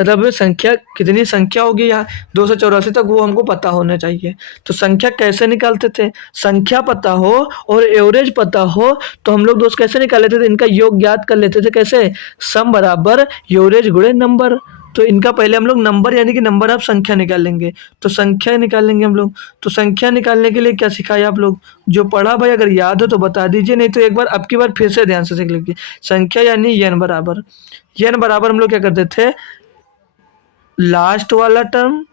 मतलब संख्या कितनी संख्या होगी यहाँ 2 से 84 तक, वो हमको पता होना चाहिए। तो संख्या कैसे निकालते थे, संख्या पता हो और एवरेज पता हो तो हम लोग दोस्त कैसे निकाल लेते थे, इनका योग ज्ञात कर लेते थे। कैसे, सम बराबर एवरेज गुणे नंबर। तो इनका पहले हम लोग नंबर यानी कि नंबर ऑफ संख्या निकाल लेंगे, तो संख्या निकाल लेंगे हम लोग। तो संख्या निकालने के लिए क्या सिखाया आप लोग, जो पढ़ा भाई अगर याद हो तो बता दीजिए, नहीं तो एक बार अब की बार फिर से ध्यान से सीख लीजिए। संख्या यानी यन बराबर, यन बराबर हम लोग क्या करते थे, लास्ट वाला टर्म,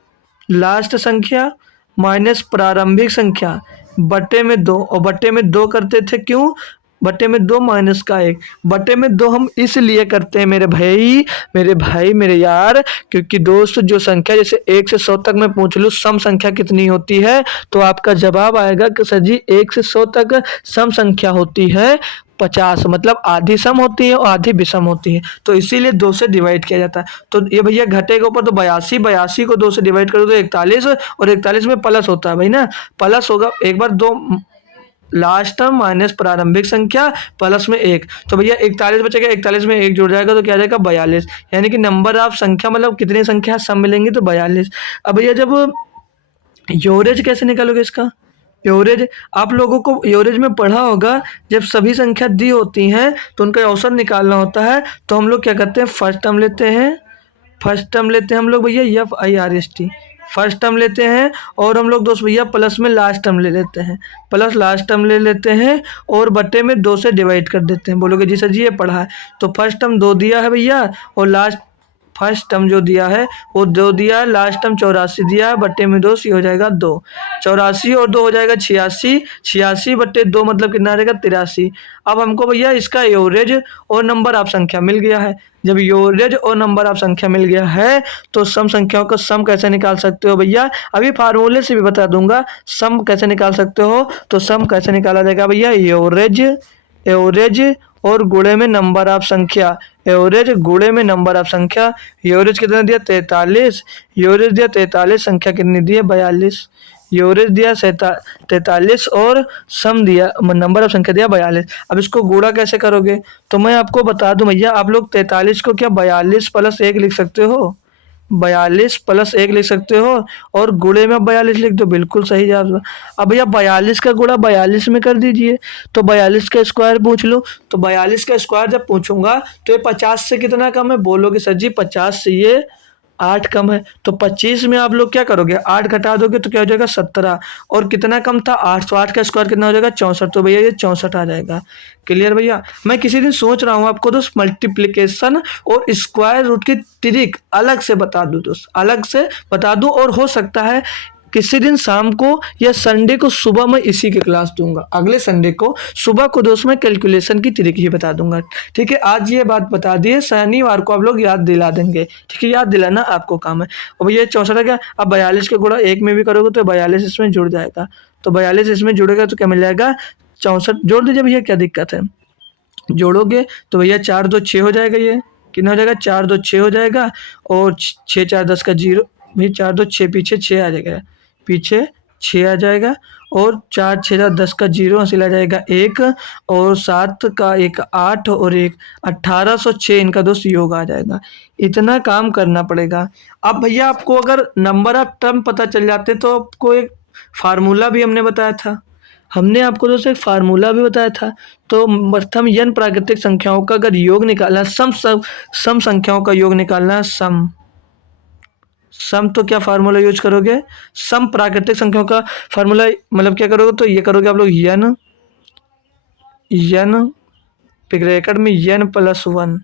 लास्ट संख्या माइनस प्रारंभिक संख्या बटे में 2, और बटे में 2 करते थे, क्यों, बटे में 2 माइनस का 1, बटे में 2 हम इसलिए करते हैं मेरे भाई, मेरे यार, क्योंकि दोस्त जो संख्या जैसे 1 से 100 तक मैं पूछ लूँ सम संख्या कितनी होती है, तो आपका जवाब आएगा कि सर जी 1 से 100 तक सम संख्या होती है 50, मतलब आधी सम होती है और आधी विषम होती है, तो इसीलिए 2 से डिवाइड किया जाता है। तो ये भैया घटे के ऊपर तो 82, 82 को 2 से डिवाइड करो तो 41, और 41 में प्लस होता है भाई ना, प्लस होगा एक बार 2 लास्ट टर्म माइनस प्रारंभिक संख्या प्लस में 1, तो भैया 41 बचेगा, 41 में 1 जुड़ जाएगा तो क्या आ जाएगा 42, यानी कि नंबर ऑफ संख्या मतलब कितनी संख्या सब मिलेंगी तो 42। अब भैया जब एवरेज कैसे निकालोगे इसका, एवरेज आप लोगों को एवरेज में पढ़ा होगा, जब सभी संख्या दी होती हैं तो उनका औसत निकालना होता है। तो हम लोग क्या करते हैं, फर्स्ट टर्म लेते हैं, फर्स्ट टर्म लेते हैं हम लोग भैया FIRST, फर्स्ट टर्म लेते हैं, और हम लोग दोस्त भैया प्लस में लास्ट टर्म ले लेते हैं, प्लस लास्ट टर्म ले लेते हैं, और बटे में 2 से डिवाइड कर देते हैं। बोलोगे जी सर जी ये पढ़ा है, तो फर्स्ट टर्म 2 दिया है भैया, और लास्ट फर्स्ट टर्म जो दिया है वो 2 दिया है, लास्ट टर्म 84 दिया है, बट्टे में 2 सी हो जाएगा 2, 84 और 2 हो जाएगा 86, 86 बट्टे 2 मतलब कितना रहेगा 83। अब हमको भैया इसका एवरेज और नंबर ऑफ संख्या मिल गया है। जब एवरेज और नंबर ऑफ संख्या मिल गया है तो सम संख्याओं का सम कैसे निकाल सकते हो भैया, अभी फार्मूले से भी बता दूंगा सम कैसे निकाल सकते हो। तो सम कैसे निकाला जाएगा भैया, एवरेज, एवरेज और गुणे में नंबर ऑफ संख्या, एवरेज गुणे में नंबर ऑफ संख्या। एवरेज कितना दिया 43, एवरेज दिया 43, संख्या कितनी दी है 42, एवरेज दिया 43 और सम दिया नंबर ऑफ संख्या दिया 42। अब इसको गुणा कैसे करोगे, तो मैं आपको बता दूं भैया, आप लोग 43 को क्या 42 प्लस 1 लिख सकते हो, 42 प्लस 1 लिख सकते हो, और गुणे में 42 लिख दो, बिल्कुल सही जवाब। अब भैया 42 का गुणा 42 में कर दीजिए, तो 42 का स्क्वायर पूछ लो, तो 42 का स्क्वायर जब पूछूंगा तो ये 50 से कितना कम है, बोलोगे सर जी 50 से ये 8 कम है, तो 25 में आप लोग क्या करोगे, 8 घटा दोगे तो क्या हो जाएगा 17, और कितना कम था 8, तो 8 का स्क्वायर कितना हो जाएगा 64, तो भैया ये 64 आ जाएगा। क्लियर भैया। मैं किसी दिन सोच रहा हूँ आपको दोस्त मल्टीप्लिकेशन और स्क्वायर रूट की ट्रिक अलग से बता दूं दोस्त, अलग से बता दूं, और हो सकता है किसी दिन शाम को या संडे को सुबह मैं इसी की क्लास दूंगा, अगले संडे को सुबह को दोस्त मैं कैलकुलेशन की ट्रिक ही बता दूंगा। ठीक है, आज ये बात बता दिए, शनिवार को आप लोग याद दिला देंगे। ठीक है, याद दिलाना आपको काम है। और ये 64 है क्या, अब 42 का गुणा 1 में भी करोगे तो 42 इसमें जुड़ जाएगा, तो 42 इसमें जुड़ेगा तो क्या मिल जाएगा 64, जोड़ दीजिए भैया, क्या दिक्कत है। जोड़ोगे तो भैया 4 2 6 हो जाएगा, ये कितना हो जाएगा 4 2 6 हो जाएगा, और 6 4 10 का जीरो, भाई 4 2 6 पीछे 6 आ जाएगा, पीछे 6 आ जाएगा, और 4 6 10 का जीरो हासिल आ जाएगा 1, और 7 का 1 8, और 1 1806 इनका दोस्त योग आ जाएगा। इतना काम करना पड़ेगा। अब भैया आपको अगर नंबर ऑफ टर्म पता चल जाते तो आपको एक फार्मूला भी हमने बताया था, हमने आपको दोस्तों एक फार्मूला भी बताया था। तो प्रथम n प्राकृतिक संख्याओं का अगर योग निकालना, सम संख्याओं का योग निकालना है, सम तो क्या फार्मूला यूज करोगे, सम प्राकृतिक संख्याओं का फार्मूला मतलब क्या करोगे, तो ये करोगे आप लोग n ब्रैकेट में n+1।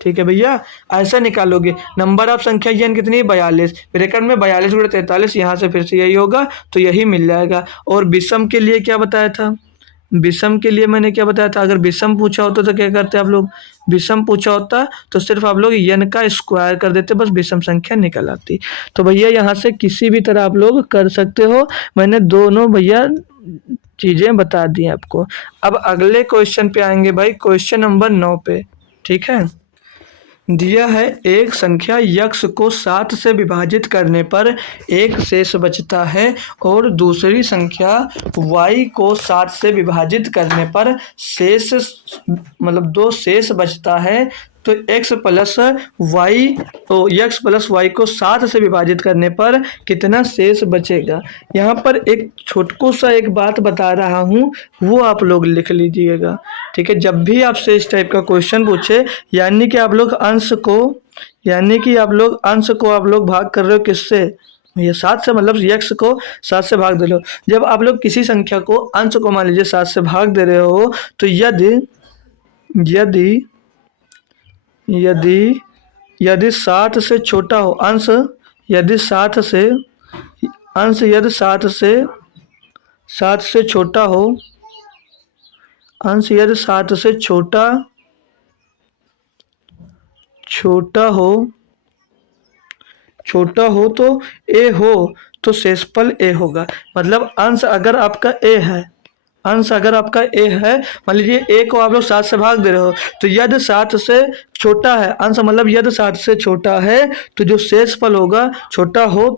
ठीक है भैया, ऐसा निकालोगे। नंबर ऑफ संख्या n कितनी है 42, ब्रैकेट में 42 गुणे 43, यहाँ से फिर से यही होगा तो यही मिल जाएगा। और विषम के लिए क्या बताया था, विषम के लिए मैंने क्या बताया था, अगर विषम पूछा होता तो क्या करते आप लोग, विषम पूछा होता तो सिर्फ आप लोग n का स्क्वायर कर देते, बस विषम संख्या निकल आती। तो भैया यहाँ से किसी भी तरह आप लोग कर सकते हो, मैंने दोनों भैया चीजें बता दी आपको। अब अगले क्वेश्चन पे आएंगे भाई, क्वेश्चन नंबर 9 पे। ठीक है, दिया है एक संख्या यक्ष को 7 से विभाजित करने पर एक शेष बचता है, और दूसरी संख्या y को 7 से विभाजित करने पर शेष मतलब 2 शेष बचता है। तो x प्लस वाई, तो x प्लस वाई को 7 से विभाजित करने पर कितना शेष बचेगा। यहाँ पर एक छोटको सा एक बात बता रहा हूँ, वो आप लोग लिख लीजिएगा। ठीक है, जब भी आपसे इस टाइप का क्वेश्चन पूछे, यानी कि आप लोग अंश को, आप लोग भाग कर रहे हो किससे, ये 7 से, मतलब x को 7 से भाग दे लो। जब आप लोग किसी संख्या को अंश को मान लीजिए 7 से भाग दे रहे हो, तो यदि 7 से छोटा हो अंश, यदि 7 से छोटा हो अंश, यदि 7 से छोटा हो तो a हो, तो शेषफल a होगा। मतलब अंश अगर आपका a है, मान लीजिए a को आप लोग 7 से भाग दे रहे हो, तो यदि 7 से छोटा है अंश, मतलब यदि 7 से छोटा है तो जो शेषफल होगा, छोटा हो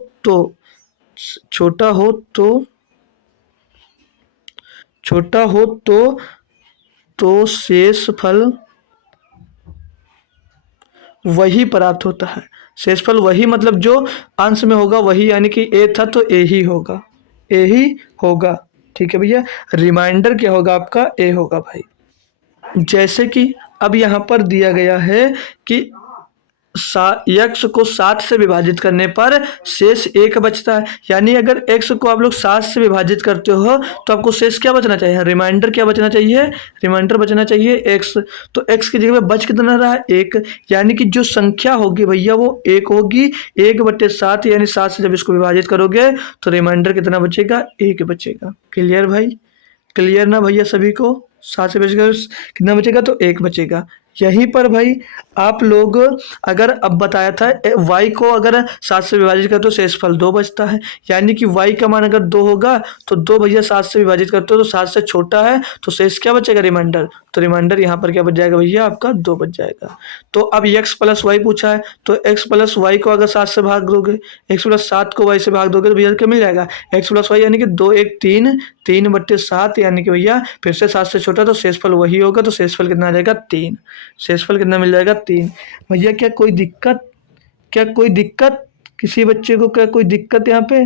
तो शेषफल वही प्राप्त होता है। शेषफल वही मतलब जो अंश में होगा वही, यानी कि a था तो a ही होगा। ठीक है भैया, रिमाइंडर क्या होगा आपका a होगा भाई। जैसे कि अब यहाँ पर दिया गया है कि x को 7 से विभाजित करने पर शेष 1 बचता है, यानी अगर x को आप लोग 7 से विभाजित करते हो तो आपको शेष क्या बचना चाहिए, रिमाइंडर क्या बचना चाहिए, रिमाइंडर बचना चाहिए x। तो x की जगह बच कितना रहा है 1, यानी कि जो संख्या होगी भैया वो 1 होगी, 1/7, यानी 7 से जब इसको विभाजित करोगे तो रिमाइंडर कितना बचेगा, 1 बचेगा। क्लियर भाई, क्लियर ना भैया सभी को, 7 से बचेगा कितना बचेगा, तो 1 बचेगा। यहीं पर भाई आप लोग अगर अब बताया था y को अगर 7 से विभाजित करते तो शेषफल 2 बचता है, यानी कि y का मान अगर 2 होगा तो 2 भैया 7 से विभाजित करते हो तो 7 से छोटा है, तो शेष क्या बचेगा, रिमाइंडर। तो रिमाइंडर यहाँ पर क्या बच जाएगा भैया, आपका 2 बच जाएगा। तो अब x प्लस वाई पूछा है, तो x प्लस वाई को अगर 7 से भाग दोगे, x प्लस 7 को y से भाग दोगे तो भैया क्या मिल जाएगा, x प्लस वाई, यानी कि 2 1 3, 3/7, यानी कि भैया फिर से 7 से छोटा तो शेषफल वही होगा, तो शेषफल कितना आ जाएगा 3। शेषफल कितना मिल जाएगा 3। भैया क्या कोई दिक्कत, किसी बच्चे को क्या कोई दिक्कत यहाँ पे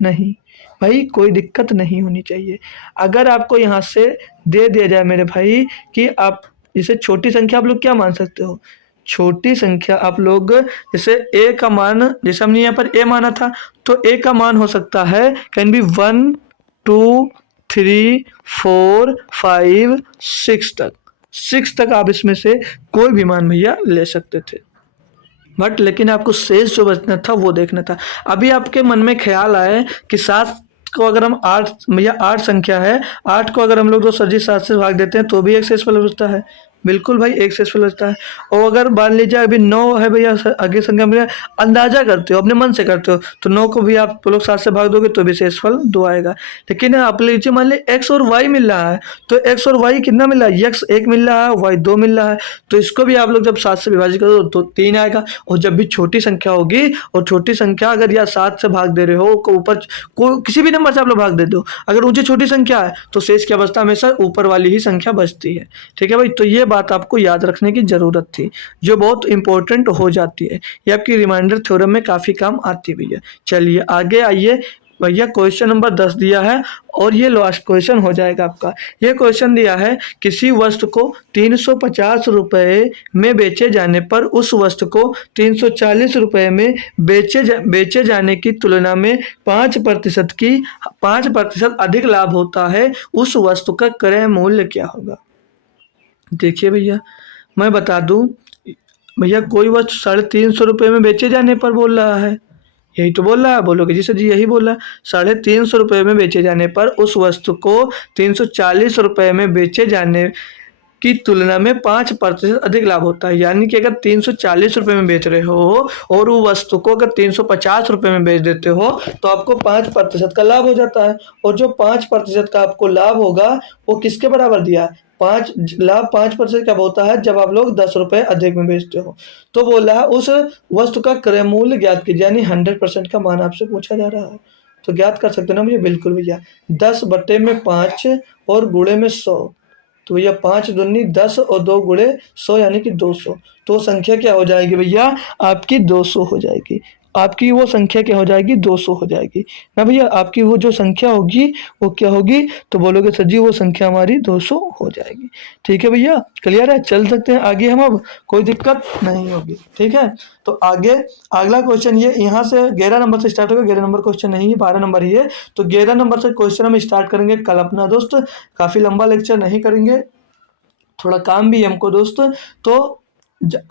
नहीं, भाई कोई दिक्कत नहीं होनी चाहिए। अगर आपको यहाँ से दे दिया जाए मेरे भाई कि आप इसे छोटी संख्या आप लोग क्या मान सकते हो, छोटी संख्या आप लोग जैसे ए का मान, जैसे हमने यहाँ पर ए माना था, तो ए का मान हो सकता है कैन बी 1 2 3 4 5 6 तक। 6 तक आप इसमें से कोई भी मान भैया ले सकते थे, बट लेकिन आपको शेष जो बचना था वो देखना था। अभी आपके मन में ख्याल आए कि 7 को अगर हम 8 भैया 8 संख्या है, 8 को अगर हम लोग तो सर जी 7 से भाग देते हैं तो भी एक शेषफल बचता है। बिल्कुल भाई एक शेषफल बचता है। और अगर मान लीजिए अभी 9 है भैया, आगे संख्या में अंदाजा करते हो, अपने मन से करते हो, तो 9 को भी आप लोग 7 से भाग दोगे तो भी शेषफल 2 आएगा। लेकिन आप लीजिए मान लीजिए एक्स और वाई मिल रहा है, तो एक्स और वाई कितना मिल रहा है, एक्स 1 मिल रहा है, वाई 2 मिल रहा है, तो इसको भी आप लोग जब 7 से विभाजित करो तो 3 आएगा। और जब भी छोटी संख्या होगी, और छोटी संख्या अगर या 7 से भाग दे रहे हो को ऊपर किसी भी नंबर से आप लोग भाग दे दो, अगर ऊंची छोटी संख्या है तो शेष क्या बचता है, हमेशा ऊपर वाली ही संख्या बचती है। ठीक है भाई, तो ये बात आपको याद रखने की जरूरत थी, जो बहुत इंपॉर्टेंट हो जाती है, ये आपकी रिमाइंडर थ्योरम में काफी काम आती भी है। चलिए आगे आइए भैया, क्वेश्चन नंबर 10 दिया है और ये लास्ट क्वेश्चन हो जाएगा आपका। ये क्वेश्चन दिया है, किसी वस्तु को 350 रुपए में बेचे जाने पर उस वस्तु को 340 रुपए में बेचे जाने की तुलना में 5% अधिक लाभ होता है, उस वस्तु का क्रय मूल्य क्या होगा। देखिए भैया, मैं बता दूं भैया, कोई वस्तु 350 रुपये में बेचे जाने पर बोल रहा है, यही तो बोल रहा है, बोलोगे जी सर जी यही बोला। 350 रुपये में बेचे जाने पर उस वस्तु को 340 रुपये में बेचे जाने की तुलना में 5% अधिक लाभ होता है। यानी कि अगर 340 रुपये में बेच रहे हो और वो वस्तु को अगर 350 रुपये में बेच देते हो तो आपको 5% का लाभ हो जाता है। और जो 5% का आपको लाभ होगा वो किसके बराबर दिया, 5% कब होता है, जब आप लोग 10 रुपये अधिक में बेचते हो। तो बोला है उस वस्तु का क्रय मूल्य ज्ञात कीजिए, यानी 100% का मान आपसे पूछा जा रहा है। तो ज्ञात कर सकते हो ना भैया, बिल्कुल भैया, 10/5 और गुणे में 100, तो भैया 5 दूनी 10 और 2 गुणे 100 यानी कि 200। तो संख्या क्या हो जाएगी भैया, आपकी 200 हो जाएगी। आपकी वो संख्या क्या हो जाएगी, 200 हो जाएगी ना भैया। आपकी वो जो संख्या होगी वो क्या होगी, तो बोलोगे सर जी वो संख्या हमारी 200 हो जाएगी। ठीक है भैया, क्लियर है, चल सकते हैं आगे हम, अब कोई दिक्कत नहीं होगी। ठीक है, तो आगे अगला क्वेश्चन ये यहाँ से 11 नंबर से स्टार्ट होगा। 11 नंबर क्वेश्चन नहीं है, 12 नंबर ही है। तो 11 नंबर से क्वेश्चन हम स्टार्ट करेंगे कल अपना दोस्त, काफी लंबा लेक्चर नहीं करेंगे, थोड़ा काम भी है हमको दोस्त। तो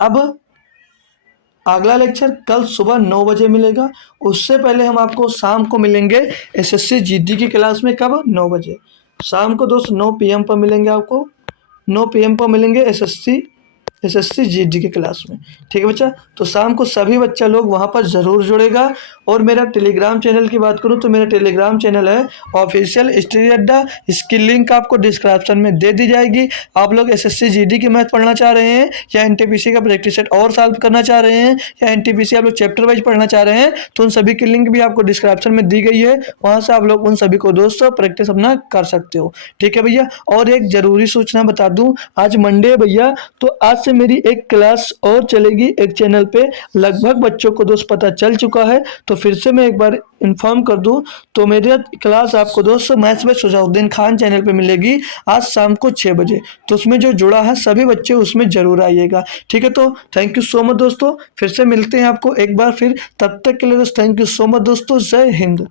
अब अगला लेक्चर कल सुबह 9 बजे मिलेगा। उससे पहले हम आपको शाम को मिलेंगे एसएससी जीडी की क्लास में, कब, 9 बजे शाम को दोस्त, 9 PM पर मिलेंगे आपको, 9 PM पर मिलेंगे एसएससी जीडी की क्लास में। ठीक है बच्चा, तो शाम को सभी बच्चा लोग वहाँ पर ज़रूर जुड़ेगा। और मेरा टेलीग्राम चैनल की बात करूँ तो मेरा टेलीग्राम चैनल है ऑफिशियल स्टडी अड्डा, इसकी लिंक आपको डिस्क्रिप्शन में दे दी जाएगी। आप लोग एसएससी जीडी की मैथ पढ़ना चाह रहे हैं, या एनटीपीसी का प्रैक्टिस सेट और सॉल्व करना चाह रहे हैं, या एनटीपीसी आप लोग चैप्टर वाइज पढ़ना चाह रहे हैं, तो उन सभी की लिंक भी आपको डिस्क्रिप्शन में दी गई है, वहाँ से आप लोग उन सभी को दोस्तों प्रैक्टिस अपना कर सकते हो। ठीक है भैया, और एक ज़रूरी सूचना बता दूँ, आज मंडे है भैया, तो आज से मेरी एक क्लास और चलेगी एक चैनल पे। लगभग बच्चों को दोस्त पता चल चुका है, तो फिर से मैं एक बार इन्फॉर्म कर दूं, तो मेरी क्लास आपको दोस्तों maths by Sujauddin Khan channel पे मिलेगी आज शाम को 6 बजे। तो उसमें जो जुड़ा है सभी बच्चे उसमें जरूर आइएगा। ठीक है, तो थैंक यू सो मच दोस्तों, फिर से मिलते हैं आपको एक बार फिर, तब तक के लिए दोस्त थैंक यू सो मच दोस्तों, जय हिंद।